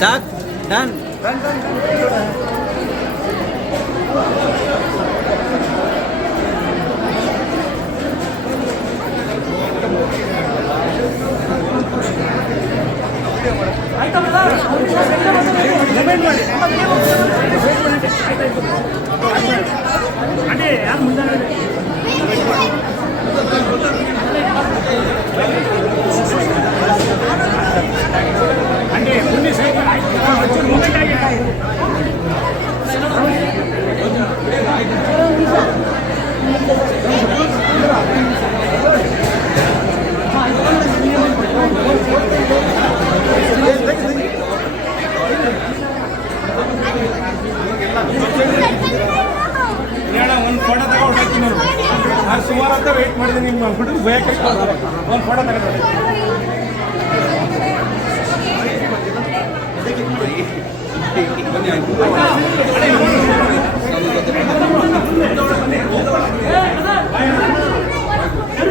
ಸಾಕ್ ಡನ್ ಹೇಳ ಒಂದು ಫೋಟೋ ತಗೊಂಡು ಹಾಕಿ ನಾನು ಸುಮಾರು ಅಂತ ವೇಟ್ ಮಾಡಿದೆ ನಿಮ್ಮ ಭಯ ಬೇಕು ಒಂದು ಫೋಟೋ ತಗೊಂಡು ಸರ್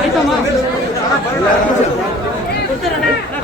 ಆಯ್ತಮ್ಮ?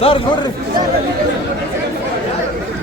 ಸರ್ ನೋಡ್ರಿ